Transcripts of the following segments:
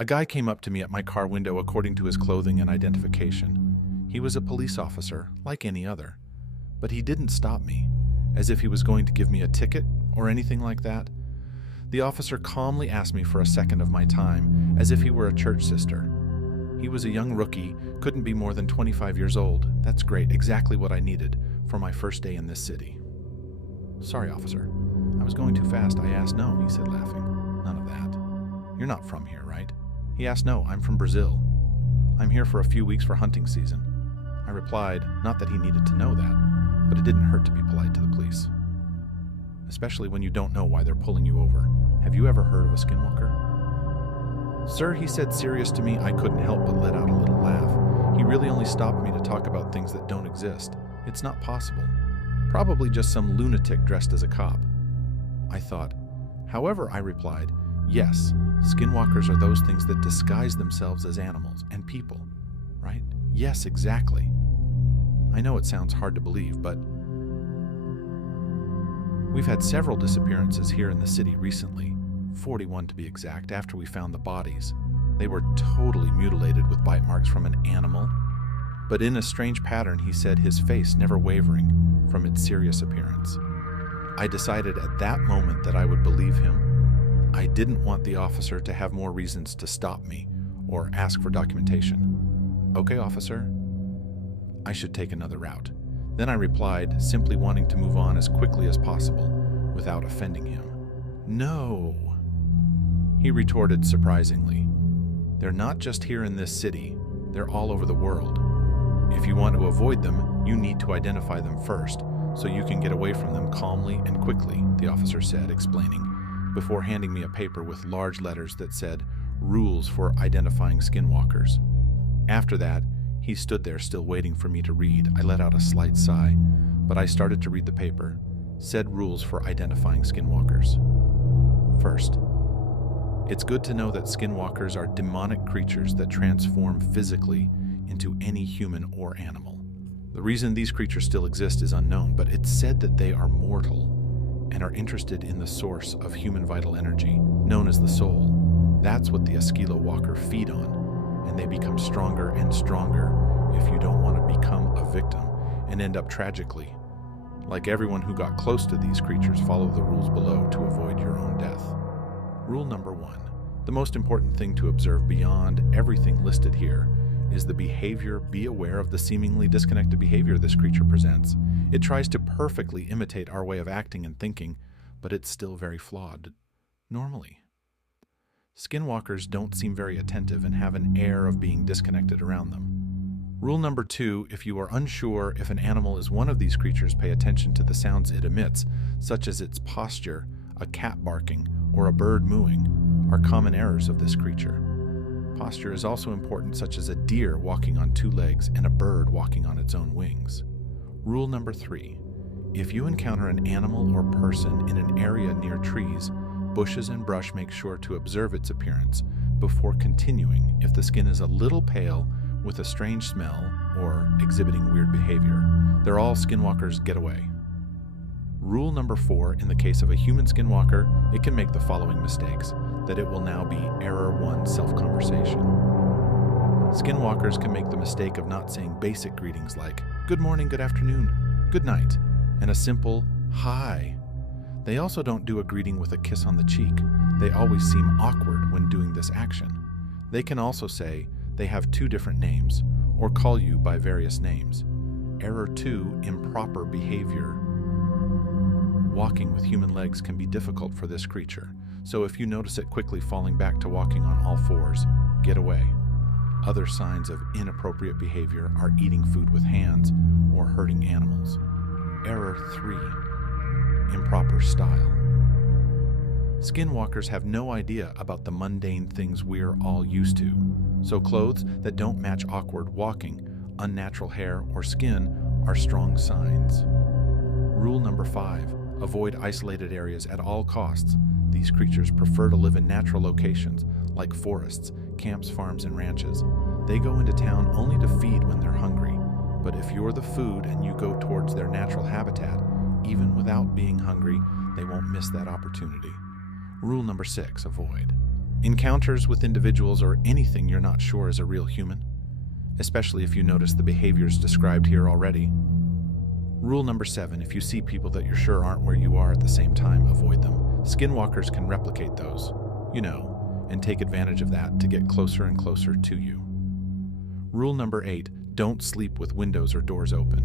A guy came up to me at my car window according to his clothing and identification. He was a police officer, like any other. But he didn't stop me, as if he was going to give me a ticket or anything like that. The officer calmly asked me for a second of my time, as if he were a church sister. He was a young rookie, couldn't be more than 25 years old. That's great, exactly what I needed for my first day in this city. Sorry, officer. I was going too fast. I asked. No, he said, laughing. None of that. You're not from here, right? He asked. No, I'm from Brazil. I'm here for a few weeks for hunting season. I replied, not that he needed to know that, but it didn't hurt to be polite to the police. Especially when you don't know why they're pulling you over. Have you ever heard of a skinwalker? Sir, he said, serious to me. I couldn't help but let out a little laugh. He really only stopped me to talk about things that don't exist. It's not possible. Probably just some lunatic dressed as a cop. I thought. However, I replied, yes, skinwalkers are those things that disguise themselves as animals and people, right? Yes, exactly. I know it sounds hard to believe, but we've had several disappearances here in the city recently, 41 to be exact, after we found the bodies. They were totally mutilated with bite marks from an animal, but in a strange pattern, he said, his face never wavering from its serious appearance. I decided at that moment that I would believe him. I didn't want the officer to have more reasons to stop me or ask for documentation. Okay, officer. I should take another route. Then I replied, simply wanting to move on as quickly as possible without offending him. No. He retorted surprisingly. They're not just here in this city, they're all over the world. If you want to avoid them, you need to identify them first, so you can get away from them calmly and quickly, the officer said, explaining, before handing me a paper with large letters that said, Rules for Identifying Skinwalkers. After that, he stood there still waiting for me to read. I let out a slight sigh, but I started to read the paper. Said Rules for Identifying Skinwalkers. First, it's good to know that skinwalkers are demonic creatures that transform physically into any human or animal. The reason these creatures still exist is unknown, but it's said that they are mortal and are interested in the source of human vital energy, known as the soul. That's what the Skinwalker feed on, and they become stronger and stronger if you don't want to become a victim and end up tragically. Like everyone who got close to these creatures, follow the rules below to avoid your own death. Rule number 1. The most important thing to observe beyond everything listed here is the behavior. Be aware of the seemingly disconnected behavior this creature presents. It tries to perfectly imitate our way of acting and thinking, but it's still very flawed. Normally. Skinwalkers don't seem very attentive and have an air of being disconnected around them. Rule number 2, if you are unsure if an animal is one of these creatures, pay attention to the sounds it emits, such as its posture, a cat barking, or a bird mooing, are common errors of this creature. Posture is also important, such as a deer walking on 2 legs and a bird walking on its own wings. Rule number 3, if you encounter an animal or person in an area near trees, bushes, and brush, make sure to observe its appearance before continuing. If the skin is a little pale, with a strange smell, or exhibiting weird behavior, they're all skinwalkers. Get away. Rule number 4, in the case of a human skinwalker, it can make the following mistakes, that it will now be error 1, self-conversation. Skinwalkers can make the mistake of not saying basic greetings like, good morning, good afternoon, good night, and a simple hi. They also don't do a greeting with a kiss on the cheek. They always seem awkward when doing this action. They can also say they have 2 different names, or call you by various names. Error 2, improper behavior. Walking with human legs can be difficult for this creature, so if you notice it quickly falling back to walking on all 4s, get away. Other signs of inappropriate behavior are eating food with hands or hurting animals. Error 3, improper style. Skinwalkers have no idea about the mundane things we're all used to, so clothes that don't match awkward walking, unnatural hair, or skin are strong signs. Rule number 5, avoid isolated areas at all costs. These creatures prefer to live in natural locations like forests, camps, farms, and ranches. They go into town only to feed when they're hungry, but if you're the food and you go towards their natural habitat, even without being hungry, they won't miss that opportunity. Rule number 6, avoid. Encounters with individuals or anything you're not sure is a real human, especially if you notice the behaviors described here already. Rule number 7, if you see people that you're sure aren't where you are at the same time, avoid them. Skinwalkers can replicate those, and take advantage of that to get closer and closer to you. Rule number 8, don't sleep with windows or doors open.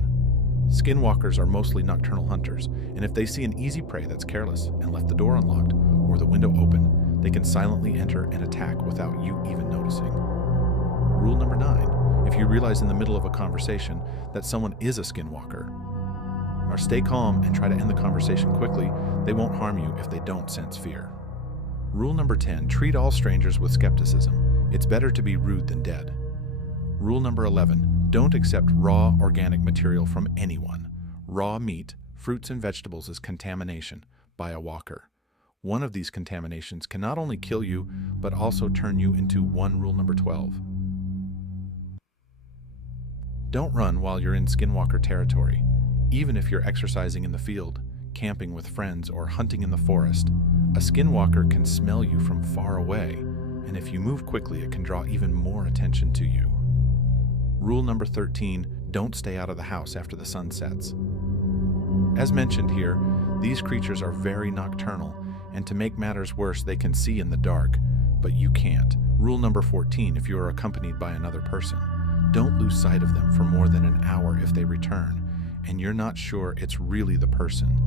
Skinwalkers are mostly nocturnal hunters, and if they see an easy prey that's careless and left the door unlocked or the window open, they can silently enter and attack without you even noticing. Rule number 9, if you realize in the middle of a conversation that someone is a skinwalker, or stay calm and try to end the conversation quickly, they won't harm you if they don't sense fear. Rule number 10, treat all strangers with skepticism. It's better to be rude than dead. Rule number 11, don't accept raw organic material from anyone. Raw meat, fruits and vegetables is contamination by a walker. One of these contaminations can not only kill you, but also turn you into rule number 12. Don't run while you're in skinwalker territory. Even if you're exercising in the field, camping with friends, or hunting in the forest, a skinwalker can smell you from far away, and if you move quickly, it can draw even more attention to you. Rule number 13, don't stay out of the house after the sun sets. As mentioned here, these creatures are very nocturnal, and to make matters worse, they can see in the dark, but you can't. Rule number 14, if you are accompanied by another person, don't lose sight of them for more than an hour if they return, and you're not sure it's really the person.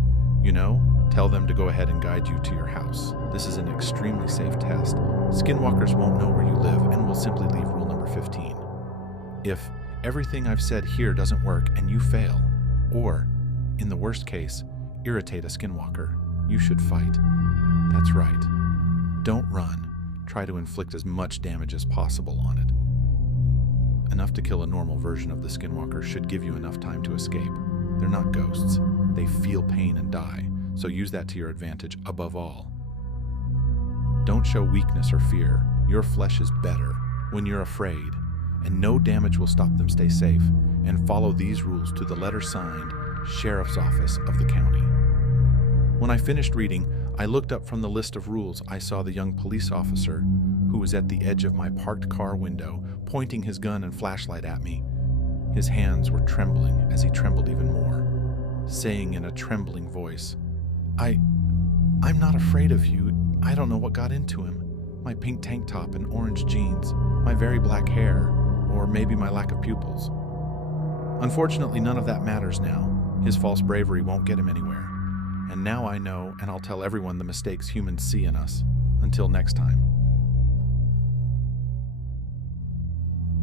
Tell them to go ahead and guide you to your house. This is an extremely safe test. Skinwalkers won't know where you live and will simply leave rule number 15. If everything I've said here doesn't work and you fail, or, in the worst case, irritate a skinwalker, you should fight. That's right. Don't run. Try to inflict as much damage as possible on it. Enough to kill a normal version of the skinwalker should give you enough time to escape. They're not ghosts. They feel pain and die, so use that to your advantage above all. Don't show weakness or fear. Your flesh is better when you're afraid, and no damage will stop them. Stay safe, and follow these rules to the letter signed Sheriff's Office of the county. When I finished reading, I looked up from the list of rules. I saw the young police officer who was at the edge of my parked car window, pointing his gun and flashlight at me. His hands were trembling as he trembled even more, saying in a trembling voice, I'm not afraid of you. I don't know what got into him. My pink tank top and orange jeans, my very black hair, or maybe my lack of pupils. Unfortunately, none of that matters now. His false bravery won't get him anywhere. And now I know, and I'll tell everyone the mistakes humans see in us. Until next time.